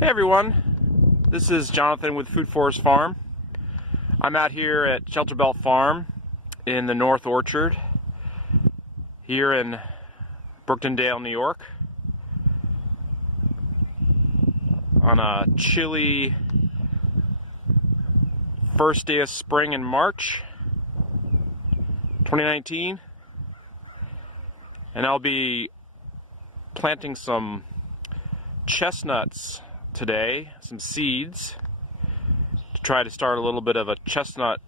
Hey everyone, this is Jonathan with Food Forest Farm. I'm out here at Shelterbelt Farm in the North Orchard here in Brookendale, New York on a chilly first day of spring in March 2019, and I'll be planting some chestnuts today, some seeds, to try to start a little bit of a chestnut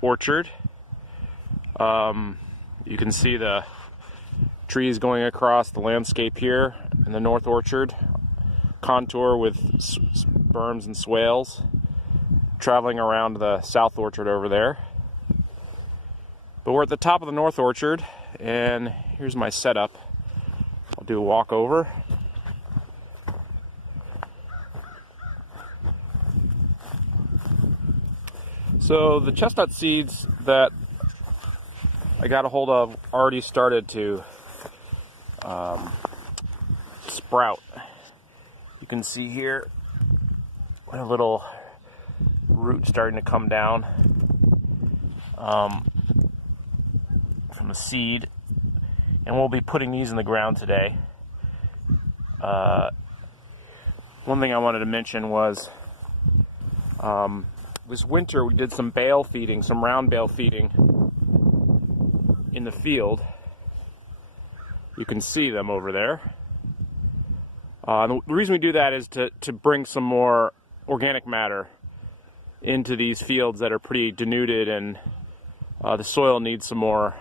orchard. You can see the trees going across the landscape here in the North Orchard, contour with berms and swales, traveling around the South Orchard over there. But we're at the top of the North Orchard, and here's my setup. I'll do a walk over. So the chestnut seeds that I got a hold of already started to sprout. You can see here a little root starting to come down from a seed, and we'll be putting these in the ground today. One thing I wanted to mention was this winter we did some bale feeding, some round bale feeding in the field. You can see them over there. The reason we do that is to bring some more organic matter into these fields that are pretty denuded, and the soil needs some more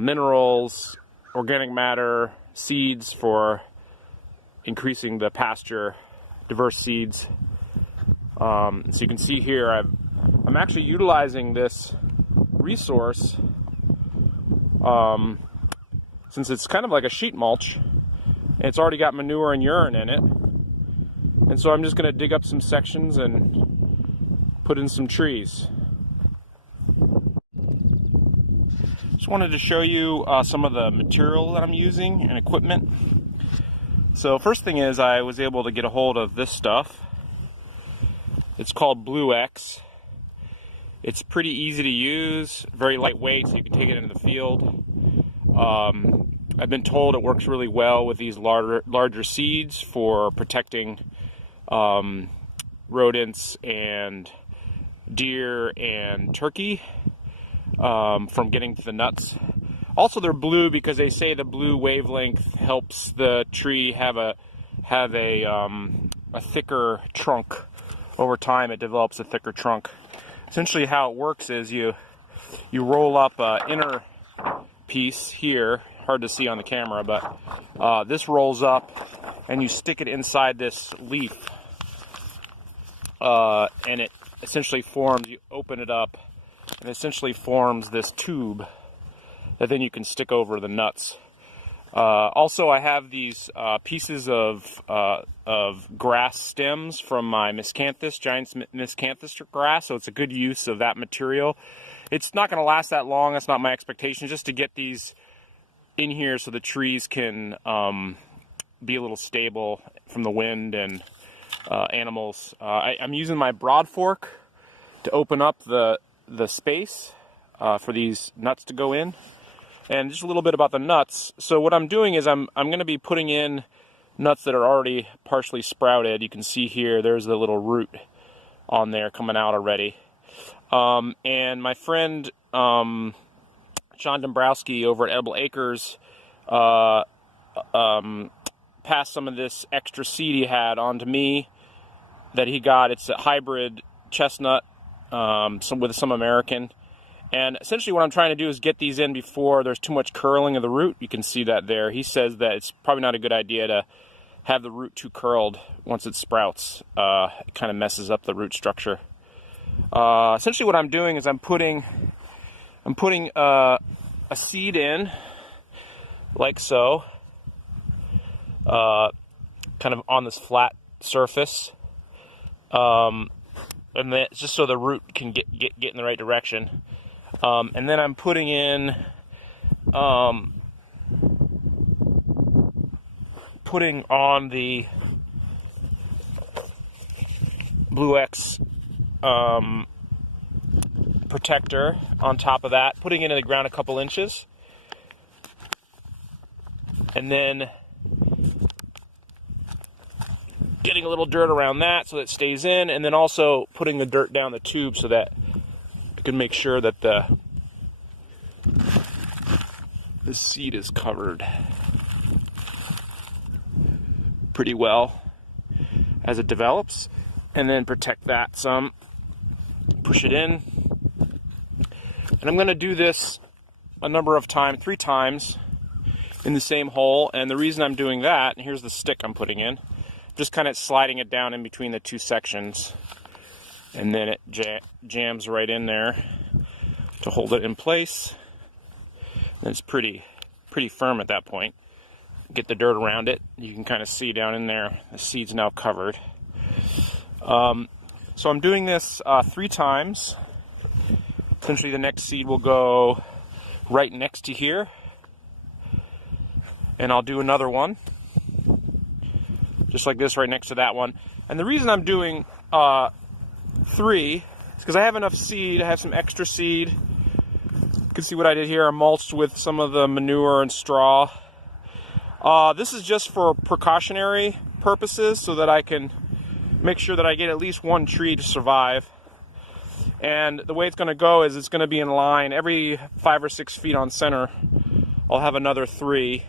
minerals, organic matter, seeds for increasing the pasture, diverse seeds. So you can see here I'm actually utilizing this resource since it's kind of like a sheet mulch, and it's already got manure and urine in it. And so I'm just going to dig up some sections and put in some trees. Just wanted to show you some of the material that I'm using and equipment. So first thing is, I was able to get a hold of this stuff. It's called Blue X. It's pretty easy to use, very lightweight, so you can take it into the field. I've been told it works really well with these larger seeds for protecting rodents and deer and turkey from getting to the nuts. Also, they're blue because they say the blue wavelength helps the tree have a thicker trunk. Over time, it develops a thicker trunk. Essentially, how it works is you roll up an inner piece here, hard to see on the camera, but this rolls up, and you stick it inside this leaf, and it essentially forms. You open it up, and essentially forms this tube that then you can stick over the nuts. Also, I have these pieces of grass stems from my miscanthus, giant miscanthus grass, so it's a good use of that material. It's not going to last that long. That's not my expectation, just to get these in here so the trees can be a little stable from the wind and animals. I'm using my broad fork to open up the space for these nuts to go in. And just a little bit about the nuts. So what I'm doing is I'm going to be putting in nuts that are already partially sprouted. You can see here, there's the little root on there coming out already. And my friend John Dombrowski over at Edible Acres passed some of this extra seed he had on to me that he got. It's a hybrid chestnut with some American. And essentially what I'm trying to do is get these in before there's too much curling of the root. You can see that there. He says that it's probably not a good idea to have the root too curled once it sprouts. It kind of messes up the root structure. Essentially what I'm doing is I'm putting a seed in, like so, kind of on this flat surface. And then just so the root can get in the right direction. And then I'm putting in putting on the Blue X protector on top of that, putting it in the ground a couple inches, and then getting a little dirt around that so that it stays in, and then also putting the dirt down the tube so that I can make sure that the seed is covered pretty well as it develops, and then protect that some, push it in. And I'm going to do this a number of times, 3 times in the same hole. And the reason I'm doing that, and here's the stick I'm putting in, just kind of sliding it down in between the 2 sections, and then it jams right in there to hold it in place. And it's pretty firm at that point. Get the dirt around it. You can kind of see down in there, the seed's now covered. So I'm doing this 3 times. Essentially the next seed will go right next to here, and I'll do another one just like this right next to that one. And the reason I'm doing 3 is because I have enough seed. I have some extra seed. You can see what I did here. I mulched with some of the manure and straw. This is just for precautionary purposes so that I can make sure that I get at least 1 tree to survive. And the way it's going to go is it's going to be in line every 5 or 6 feet on center. I'll have another 3,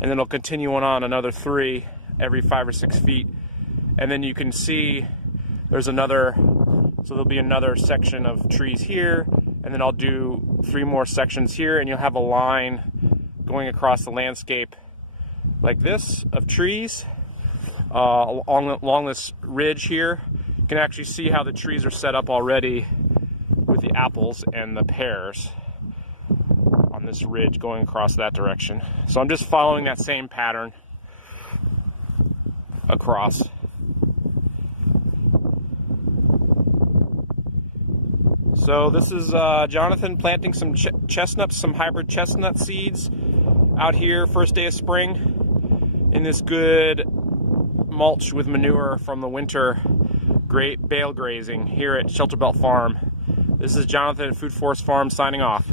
and then I'll continue on another 3 every 5 or 6 feet. And then you can see there's another, so there'll be another section of trees here, and then I'll do 3 more sections here, and you'll have a line going across the landscape like this of trees along this ridge here. You can actually see how the trees are set up already with the apples and the pears on this ridge going across that direction. So I'm just following that same pattern across. So this is Jonathan planting some chestnuts, some hybrid chestnut seeds out here first day of spring in this good mulch with manure from the winter bale grazing here at Shelterbelt Farm. This is Jonathan at Food Forest Farm signing off.